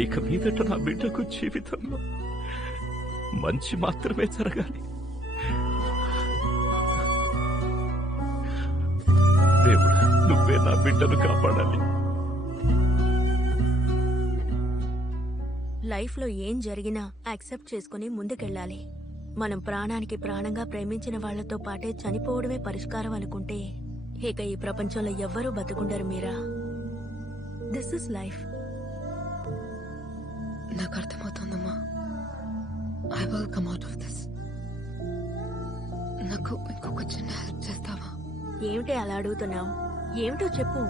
ఇక మీదట నా బిడ్డకు జీవితంలో మంచి మాత్రమే జరగాలి. దేవుడా, నువ్వే నా బిడ్డను కాపాడాలి. లైఫ్ లో ఏం జరిగినా యాక్సెప్ట్ చేసుకుని ముందుకెళ్ళాలి. మనం ప్రాణానికి ప్రాణంగా ప్రేమించిన వాళ్లతో పాటే చనిపోవడమే పరిష్కారం అనుకుంటే ఇక ఈ ప్రపంచంలో ఎవ్వరూ బతుకుండరు మీరా. This is life. నాకు అర్థమవుతోందమ్మా. I will come out of this. నాకు ఇంకొక చిన్న హెల్ప్ చేస్తావా? ఏమిటి అలా అడుగుతున్నావు? ఏమిటో చెప్పు.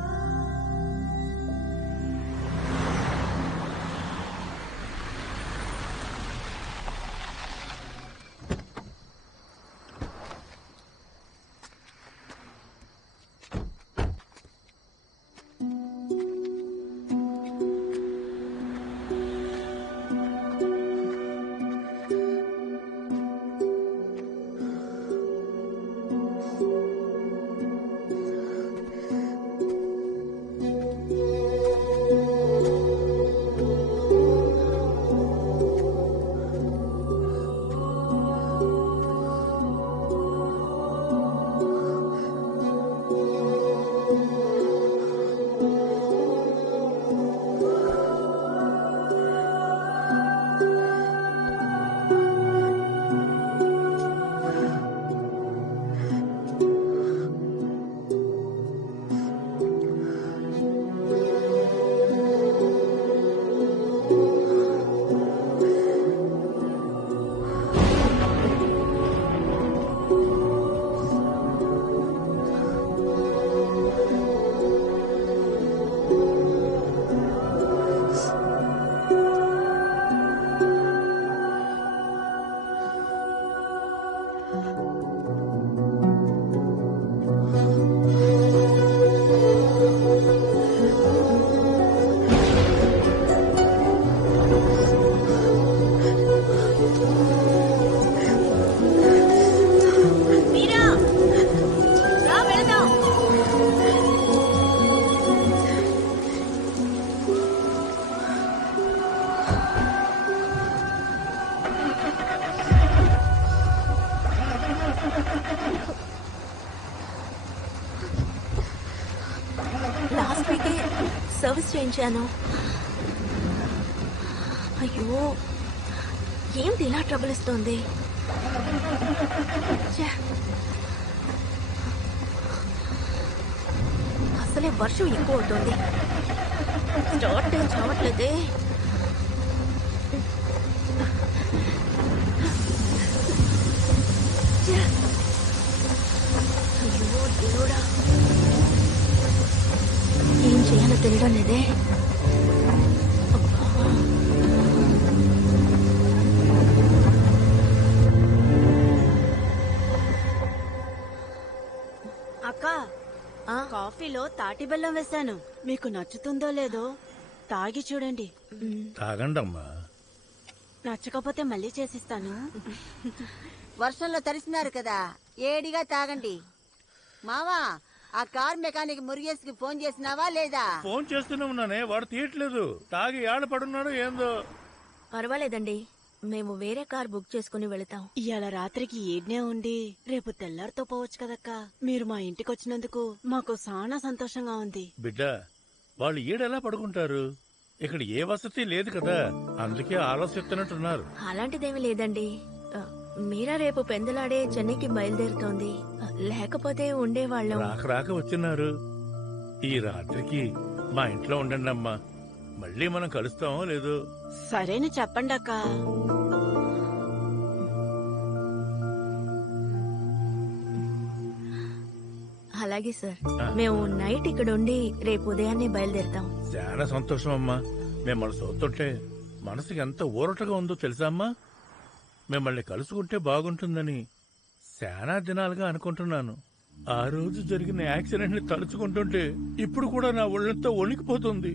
లాస్ట్ వీకే సర్వీస్ చేయించాను. అయ్యో, ఏంటి ఇలా ట్రబుల్ ఇస్తోంది? అసలే వర్షం ఎక్కువ అవుతుంది. స్టార్ట్ చావట్లేదే. అయ్యో దేవుడా, ఏం చేయాలో తెలియడం లేదే. అక్క, కాఫీలో తాటి బెల్లం వేశాను. మీకు నచ్చుతుందో లేదో తాగి చూడండి. తాగండమ్మా. నచ్చకపోతే మళ్ళీ చేసిస్తాను. వర్షంలో తడిసినారు కదా, ఏడిగా తాగండి. మావా, ఆ కార్ మెకానిక్ మురుగేష్కి ఫోన్ చేసినావా లేదా? ఫోన్ చేస్తూనే ఉన్నానే, వాడు తీయట్లేదు. తాగి ఏడ పడున్నాడు ఏందో. పర్వాలేదండి, మేము వేరే కార్ బుక్ చేసుకుని వెళతాం. ఇవాళ రాత్రికి ఏడ్నే ఉండి రేపు తెల్లారితో పోవచ్చు కదక్క. మీరు మా ఇంటికి వచ్చినందుకు మాకు చాలా సంతోషంగా ఉంది. బిడ్డ, వాళ్ళు ఈడెలా పడుకుంటారు? ఇక్కడ ఏ వసతి లేదు కదా, అందుకే ఆలోచిస్తున్నట్టున్నారు. అలాంటిదేమీ లేదండి. మీరా రేపు పెందలాడే చెన్నైకి బయలుదేరుతోంది. లేకపోతే ఉండేవాళ్ళం. రాక వచ్చినారు. ఈ రాత్రికి మా ఇంట్లో ఉండండి అమ్మా. మళ్ళీ మనం కలుస్తామో లేదో. సరేని చెప్పండి అక్క. అలాగే సార్, మేము నైట్ ఇక్కడ ఉండి రేపు ఉదయాన్నే బయలుదేరుతాం. చాలా సంతోషం అమ్మా. మిమ్మల్ని చూస్తుంటే మనసుకి ఎంత ఊరటగా ఉందో తెలుసా అమ్మా. మిమ్మల్ని కలుసుకుంటే బాగుంటుందని చాలా దినాలుగా అనుకుంటున్నాను. ఆ రోజు జరిగిన యాక్సిడెంట్ ని తలుచుకుంటుంటే ఇప్పుడు కూడా నా ఒళ్ళంతా వణికిపోతుంది.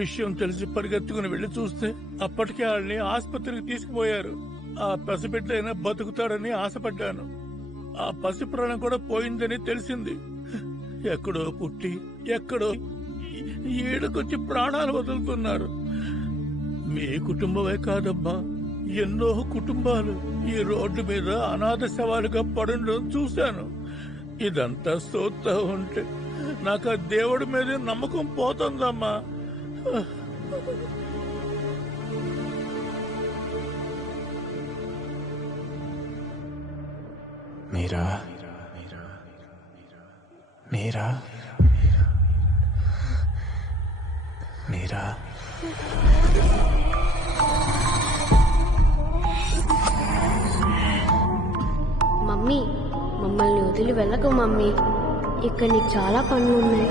విషయం తెలిసి పరిగెత్తుకుని వెళ్లి చూస్తే అప్పటికే వాళ్ళని ఆసుపత్రికి తీసుకుపోయారు. ఆ పసిబిడ్డ అయినా బతుకుతాడని ఆశపడ్డాను. ఆ పసి ప్రాణం కూడా పోయిందని తెలిసింది. ఎక్కడో పుట్టి ఎక్కడో ఈడకొచ్చి ప్రాణాలు వదులుతున్నారు. మీ కుటుంబమే కాదమ్మా, ఎన్నో కుటుంబాలు ఈ రోడ్డు మీద అనాథ శవాలుగా పడడం చూశాను. ఇదంతా చూస్తా ఉంటే నాకు ఆ దేవుడి మీద నమ్మకం పోతుందమ్మా. మీరా మీరా మీరా మమ్మీ, మమ్మల్ని వదిలి వెళ్ళకు మమ్మీ. ఇక్కడ నీకు చాలా పనులు ఉన్నాయి.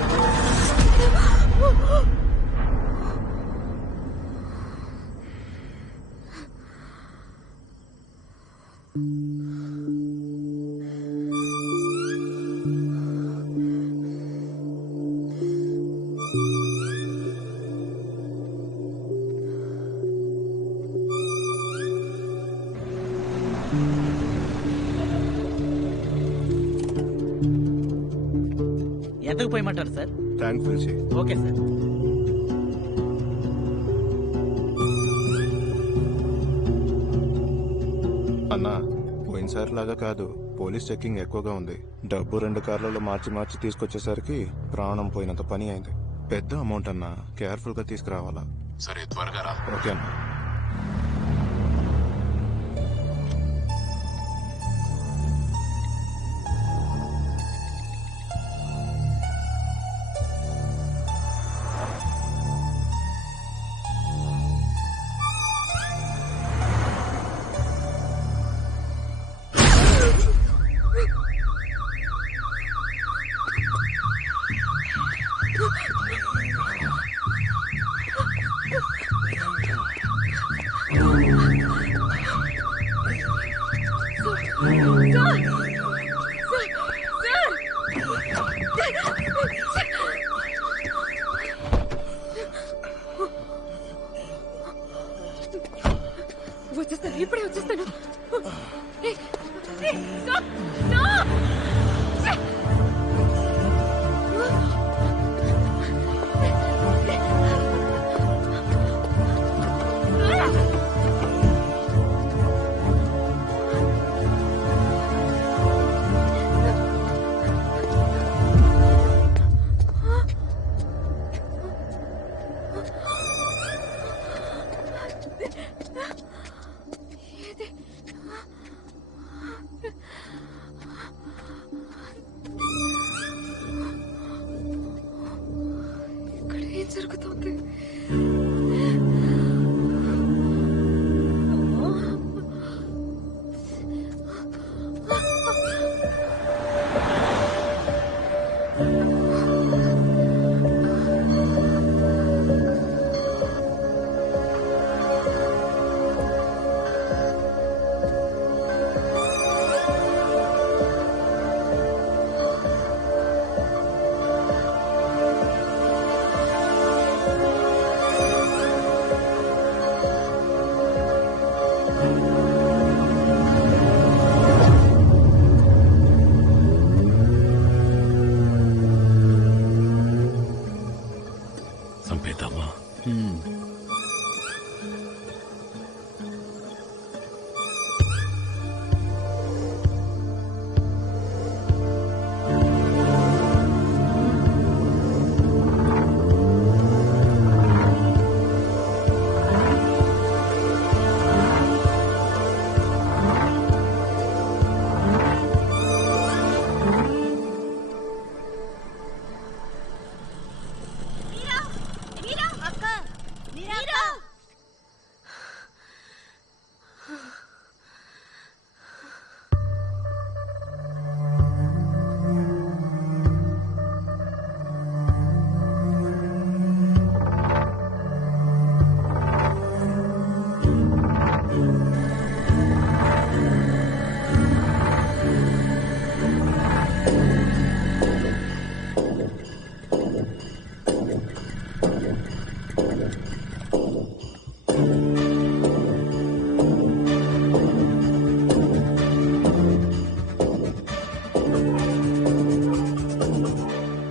ఎంతకు పోయమంటారు సార్? ట్యాంక్ ఫిల్ చేయి. Okay sir. అన్నా, పోయినసారి లాగా కాదు, పోలీస్ చెక్కింగ్ ఎక్కువగా ఉంది. డబ్బు 2 కార్లలో మార్చి తీసుకొచ్చేసరికి ప్రాణం పోయినంత పని అయింది. పెద్ద అమౌంట్ అన్నా, కేర్ఫుల్ గా తీసుకురావాలా. సరే, త్వరగా రా. ఓకే అన్నా. వచ్చేస్తాను, ఇప్పుడే వచ్చేస్తాను. ఇక్కడ ఏం జరుగుతుంది? చంపేద్దామా?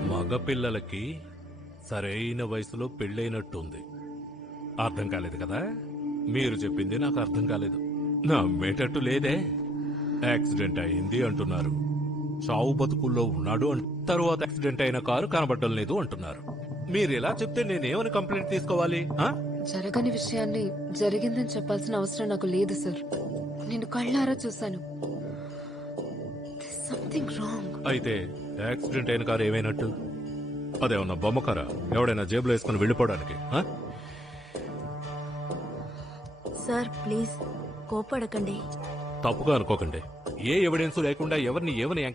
మగపిల్లలకి సరైన వయసులో పెళ్ళైనట్టుంది. అర్థం కాలేదు కదా? మీరు చెప్పింది నాకు అర్థం కాలేదు. నమ్మేటట్టు లేదే. యాక్సిడెంట్ అయింది అంటున్నారు, చావు బతుకుల్లో ఉన్నాడు తరువాత యాక్సిడెంట్ అయిన కారు కనబడటం లేదు అంటున్నారు. మీరు ఇలా చెప్తే నేనేమని కంప్లైంట్ తీసుకోవాలి? జరగని విషయాన్ని జరిగిందని చెప్పాల్సిన అవసరం నాకు లేదు సార్. నేను కళ్ళారా చూశాను. Something wrong. అయితే యాక్సిడెంట్ అయిన కారు ఏమైనట్టు? అదేమన్నా బొమ్మ కారా? ఎవడైనా జేబులో వేసుకుని వెళ్ళిపోవడానికి? సార్ ప్లీజ్ కోపడకండి. తప్పుగా అనుకోకండి. ఏ ఎవిడెన్స్ లేకుండా ఎవరిని ఏమని